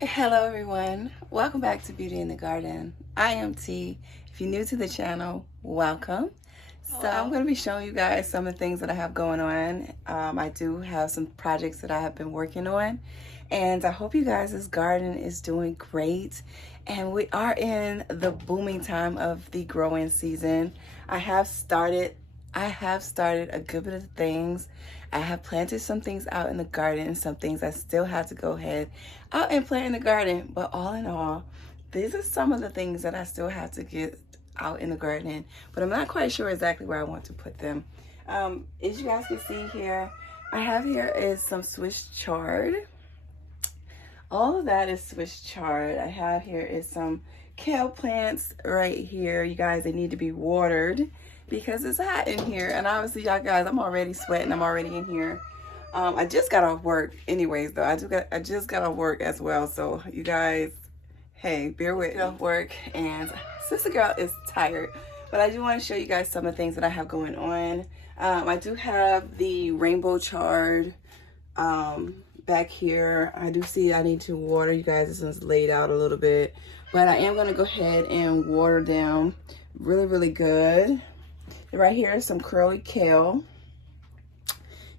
Hello everyone, welcome back to Beauty in the Garden. I am T. If you're new to the channel, welcome. So I'm going to be showing you guys some of the things that I have going on. I do have some projects that I have been working on, and I hope you guys' garden is doing great. And we are in the booming time of the growing season. I have started a good bit of things. I have planted some things out in the garden, some things I still have to go ahead out and plant in the garden. But all in all, these are some of the things that I still have to get out in the garden, but I'm not quite sure exactly where I want to put them. As you guys can see here, I have here is some Swiss chard. All of that is Swiss chard. I have here is some kale plants right here. You guys, they need to be watered because it's hot in here. And obviously, y'all guys, I'm already sweating. I'm already in here. I just got off work anyways, though. I just got off work as well. So you guys, hey, bear with me. Off work, and sister girl is tired. But I do want to show you guys some of the things that I have going on. I do have the rainbow chard back here. I do see I need to water. You guys, this one's laid out a little bit, but I am going to go ahead and water them really good. Right here is some curly kale.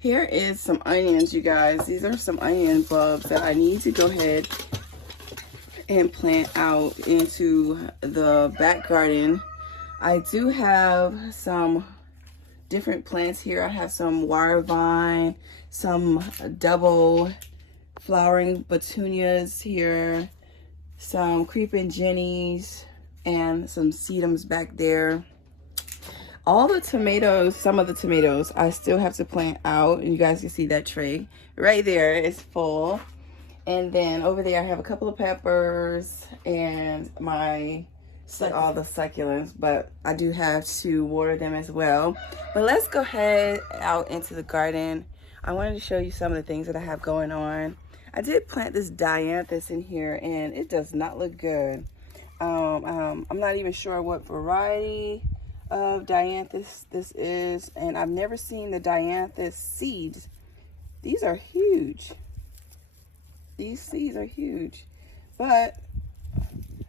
Here is some onions, you guys. These are some onion bulbs that I need to go ahead and plant out into the back garden. I do have some different plants here. I have some wire vine, some double flowering petunias here, some creeping jennies, and some sedums back there. All the tomatoes, some of the tomatoes, I still have to plant out, and you guys can see that tray right there is full. And then over there I have a couple of peppers and all the succulents, but I do have to water them as well. But let's go ahead out into the garden. I wanted to show you some of the things that I have going on. I did plant this dianthus in here, and it does not look good. I'm not even sure what variety of dianthus this is, and I've never seen the dianthus seeds. These are huge. These seeds are huge, but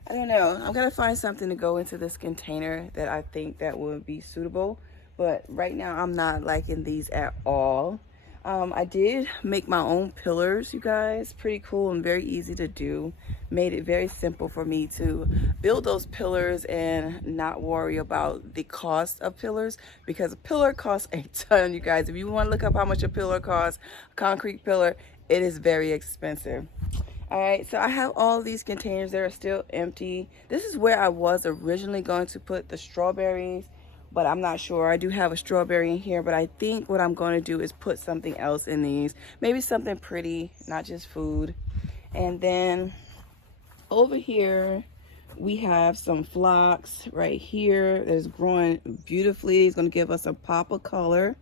I don't know. I'm gonna find something to go into this container that I think that would be suitable. But right now I'm not liking these at all. I did make my own pillars, you guys. Pretty cool and very easy to do. Made it very simple for me to build those pillars and not worry about the cost of pillars, because a pillar costs a ton, you guys. If you want to look up how much a pillar costs, a concrete pillar, it is very expensive. All right, so I have all these containers that are still empty. This is where I was originally going to put the strawberries, but I'm not sure. I do have a strawberry in here, but I think what I'm going to do is put something else in these. Maybe something pretty, not just food. And then over here, we have some phlox right here that is growing beautifully. It's going to give us a pop of color.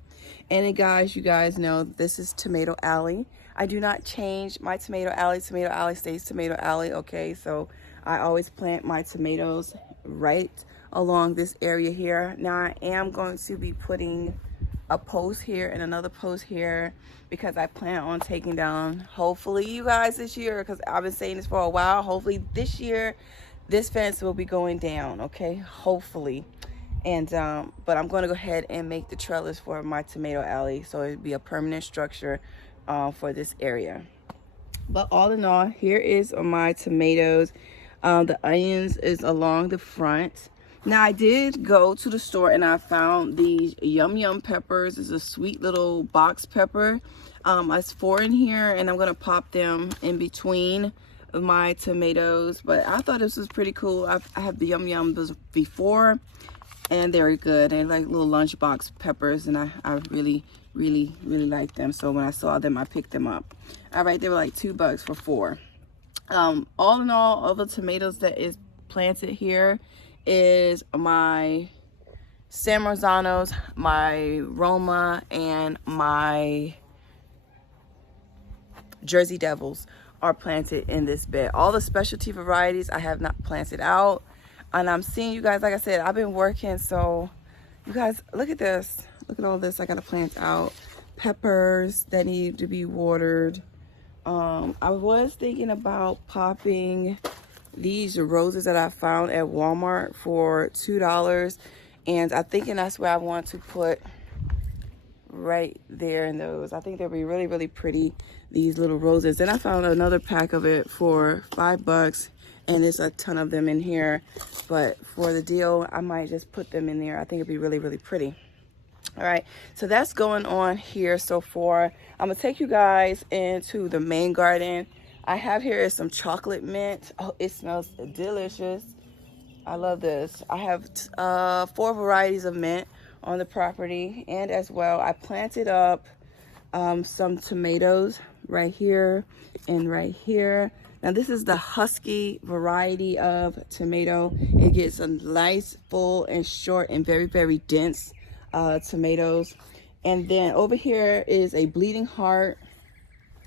And then guys, you guys know this is Tomato Alley. I do not change my Tomato Alley. Tomato Alley stays Tomato Alley, okay? So I always plant my tomatoes right along this area here. Now I am going to be putting a post here and another post here because I plan on taking down, hopefully you guys, this year, because I've been saying this for a while, hopefully this year this fence will be going down, okay? Hopefully. And but I'm going to go ahead and make the trellis for my Tomato Alley, so it'd be a permanent structure for this area. But all in all, here is my tomatoes. The onions is along the front. Now I did go to the store and I found these yum yum peppers. It's a sweet little box pepper. It's 4 in here, and I'm gonna pop them in between my tomatoes. But I thought this was pretty cool. I have the yum yums before, and they're good. They're like little lunchbox peppers, and I really like them. So when I saw them, I picked them up. All right, they were like $2 for 4. All in all the tomatoes that is planted here is my San Marzanos, my Roma, and my Jersey Devils are planted in this bed. All the specialty varieties I have not planted out. And I'm seeing, you guys, like I said, I've been working, so you guys, look at this. Look at all this I gotta plant out. Peppers that need to be watered. I was thinking about popping these roses that I found at Walmart for $2, and I'm thinking that's where I want to put right there in those. I think they'll be really, really pretty, these little roses. Then I found another pack of it for $5, and there's a ton of them in here, but for the deal I might just put them in there. I think it'd be really, really pretty. All right, so that's going on here so far. I'm gonna take you guys into the main garden. I have here is some chocolate mint. Oh, it smells delicious. I love this. I have 4 varieties of mint on the property, and as well I planted up some tomatoes right here and right here. Now this is the Husky variety of tomato. It gets a nice, full and short and very, very dense tomatoes. And then over here is a bleeding heart.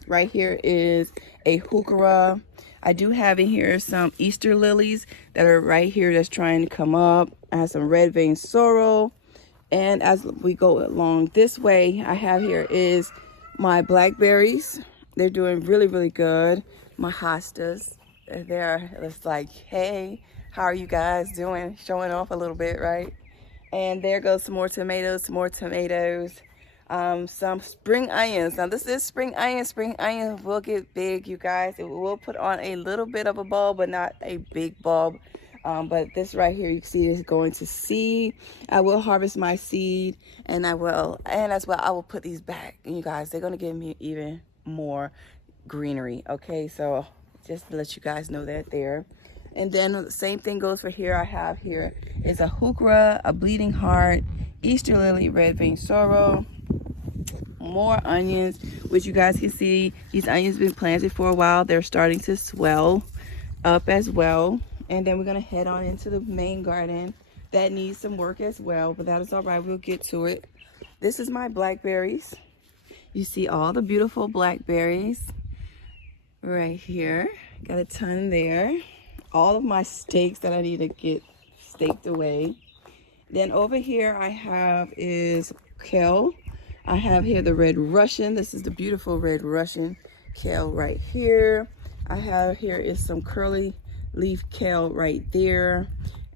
Right here is a heuchera. I do have in here some Easter lilies that are right here that's trying to come up. I have some red vein sorrel. And as we go along this way, I have here is my blackberries. They're doing really, really good. My hostas, they're just like, hey, how are you guys doing? Showing off a little bit, right? And there goes some more tomatoes, some spring onions. Now this is spring onion. Spring onion will get big, you guys. It will put on a little bit of a bulb, but not a big bulb. But this right here, you can see is going to seed. I will harvest my seed, and as well I will put these back. And you guys, they're gonna give me even more greenery. Okay, so just to let you guys know that there. And then the same thing goes for here. I have here is a heuchera, a bleeding heart, Easter lily, red vein sorrel, more onions, which you guys can see these onions been planted for a while. They're starting to swell up as well. And then we're gonna head on into the main garden that needs some work as well, but that is all right, we'll get to it. This is my blackberries. You see all the beautiful blackberries right here. Got a ton there. All of my steaks that I need to get staked away. Then over here I have is kale. I have here the red Russian. This is the beautiful red Russian kale right here. I have here is some curly leaf kale right there.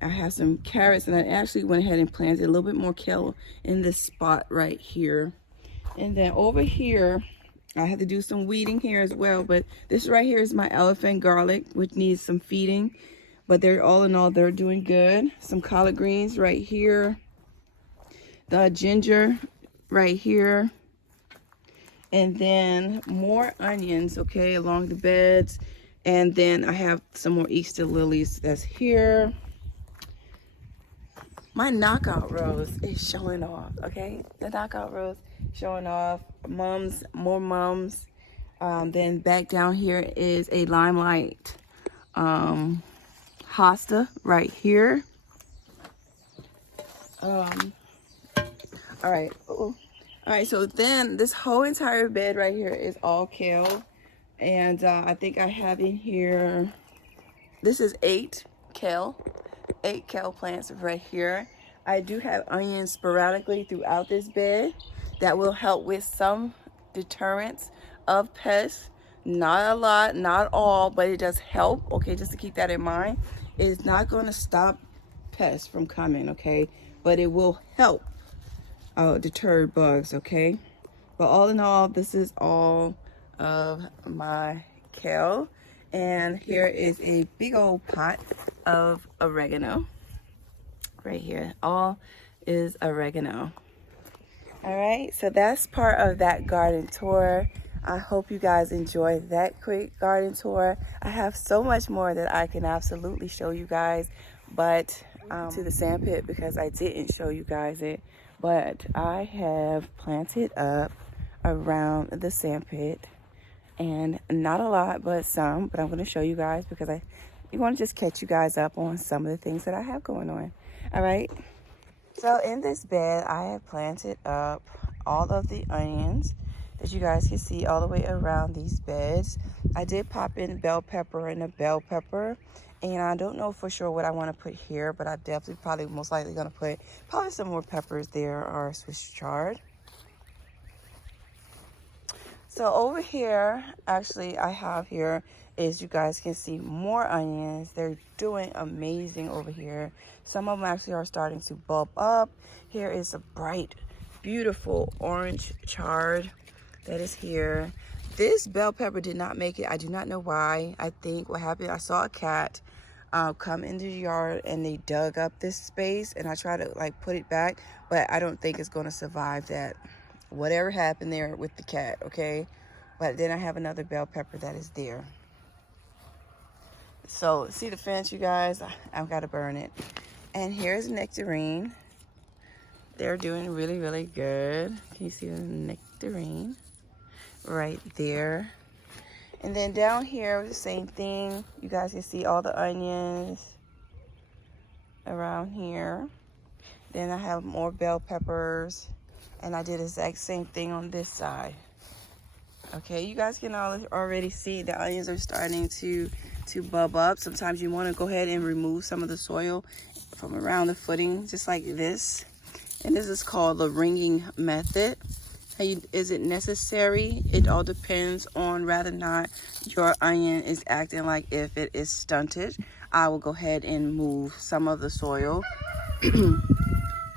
I have some carrots, and I actually went ahead and planted a little bit more kale in this spot right here. And then over here, I had to do some weeding here as well, but this right here is my elephant garlic, which needs some feeding, but they're all in all, they're doing good. Some collard greens right here, the ginger right here, and then more onions, okay, along the beds. And then I have some more Easter lilies that's here. My knockout rose is showing off, okay? The knockout rose showing off. Mums, more mums. Then back down here is a limelight hosta right here. All right. All right, so then this whole entire bed right here is all kale. And I think I have in here, this is 8 kale plants right here. I do have onions sporadically throughout this bed that will help with some deterrence of pests. Not a lot, not all, but it does help, okay, just to keep that in mind. It's not going to stop pests from coming, okay, but it will help deter bugs, okay. But all in all, this is all of my kale, and here is a big old pot of oregano right here. All is oregano. All right, so that's part of that garden tour. I hope you guys enjoyed that quick garden tour. I have so much more that I can absolutely show you guys, but to the sand pit, because I didn't show you guys it, but I have planted up around the sand pit. And not a lot, but some, but I'm going to show you guys because I want to just catch you guys up on some of the things that I have going on. All right. So in this bed, I have planted up all of the onions that you guys can see all the way around these beds. I did pop in bell pepper and a bell pepper, and I don't know for sure what I want to put here, but I definitely probably most likely going to put probably some more peppers there or Swiss chard. So over here, actually, I have here is you guys can see more onions. They're doing amazing over here. Some of them actually are starting to bulb up. Here is a bright, beautiful orange chard that is here. This bell pepper did not make it. I do not know why. I think what happened, I saw a cat come into the yard and they dug up this space, and I tried to like put it back, but I don't think it's going to survive that. Whatever happened there with the cat, okay? But then I have another bell pepper that is there. So see the fence, you guys? I've got to burn it. And here's nectarine. They're doing really, really good. Can you see the nectarine right there? And then down here, the same thing. You guys can see all the onions around here. Then I have more bell peppers. And I did the exact same thing on this side. Okay, you guys can already see the onions are starting to bub up. Sometimes you want to go ahead and remove some of the soil from around the footing, just like this. And this is called the ringing method. Is it necessary? It all depends on whether or not your onion is acting like if it is stunted. I will go ahead and move some of the soil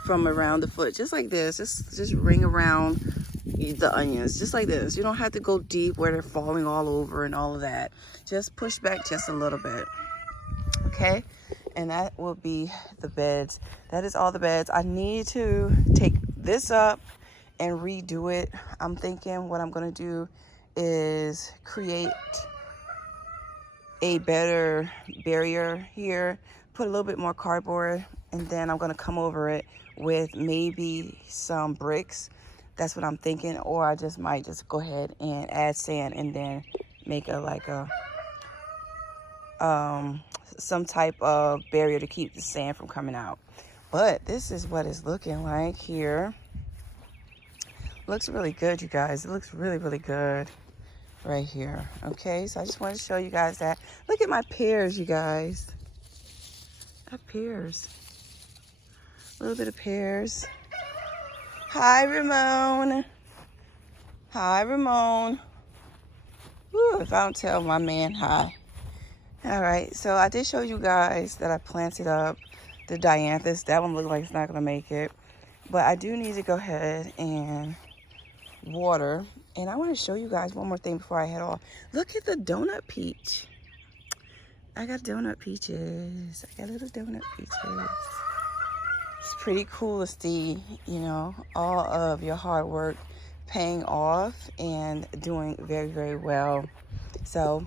from around the foot, just like this. Just ring around the onions, just like this. You don't have to go deep where they're falling all over and all of that. Just push back just a little bit, okay? And that will be the beds. That is all the beds. I need to take this up and redo it. I'm thinking what I'm gonna do is create a better barrier here, put a little bit more cardboard, and then I'm gonna come over it with maybe some bricks. That's what I'm thinking. Or I just might just go ahead and add sand and then make some type of barrier to keep the sand from coming out. But this is what it's looking like here. Looks really good, you guys. It looks really, really good right here. Okay, so I just wanted to show you guys that. Look at my pears, you guys. I have pears. A little bit of pears. Hi, Ramon. Hi, Ramon. Whew, if I don't tell my man hi. All right, so I did show you guys that I planted up the dianthus. That one looks like it's not gonna make it. But I do need to go ahead and water. And I want to show you guys one more thing before I head off. Look at the donut peach. I got donut peaches. I got little donut peaches. It's pretty cool to see, you know, all of your hard work paying off and doing very, very well. So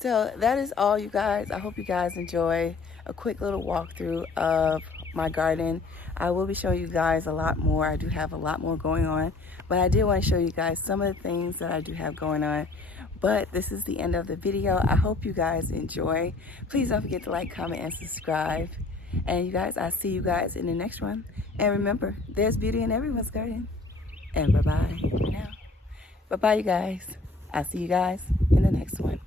that is all, you guys. I hope you guys enjoy a quick little walkthrough of my garden. I will be showing you guys a lot more. I do have a lot more going on, but I did want to show you guys some of the things that I do have going on. But this is the end of the video. I hope you guys enjoy. Please don't forget to like, comment, and subscribe. And you guys, I'll see you guys in the next one. And remember, there's beauty in everyone's garden. And bye-bye for now. Bye-bye, you guys. I'll see you guys in the next one.